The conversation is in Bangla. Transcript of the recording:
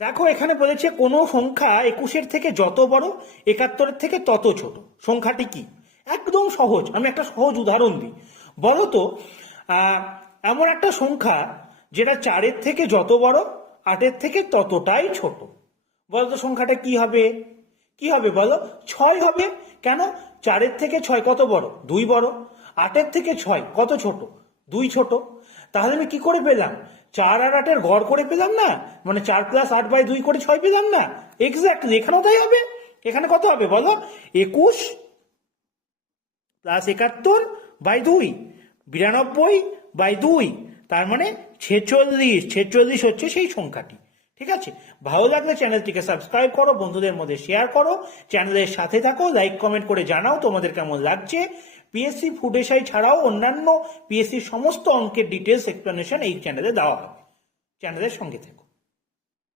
দেখো এখানে বলেছে কোনো সংখ্যা 21-এর থেকে যত বড় 71-এর থেকে তত ছোট। সংখ্যাটি কি? একদম সহজ, আমি একটা সহজ উদাহরণ দিই। বলো তো এমন একটা সংখ্যা যেটা 4-এর থেকে যত বড় 8-এর থেকে ততটাই ছোট। বলো তো সংখ্যাটা কি হবে? কি হবে বলো? 6 হবে। কেন? 4-এর থেকে 6 কত বড়? 2 বড়। 8-এর থেকে 6 কত ছোট? 2 ছোট। তাহলে আমি কি করে পেলাম? 4 আর 8-এর গড় করে পেলাম না? মানে 4 + 8/2 করে 6 পেলাম না? এক্স্যাক্টলি এখানেও তাই হবে। এখানে কত হবে বলো? 21 + 71/2, 92/2, তার মানে 46। 46 হচ্ছে সেই সংখ্যাটি। ঠিক আছে, ভালো লাগলে চ্যানেলটিকে সাবস্ক্রাইব করো, বন্ধুদের মধ্যে শেয়ার করো, চ্যানেলের সাথে থাকো, লাইক কমেন্ট করে জানাও তোমাদের কেমন লাগছে। পিএসসি ফুড এসআই ছাড়াও অন্যান্য পিএসসির সমস্ত অঙ্কের ডিটেলস এক্সপ্লেনেশন এই চ্যানেলে দেওয়া হবে। চ্যানেলের সঙ্গে থেকো।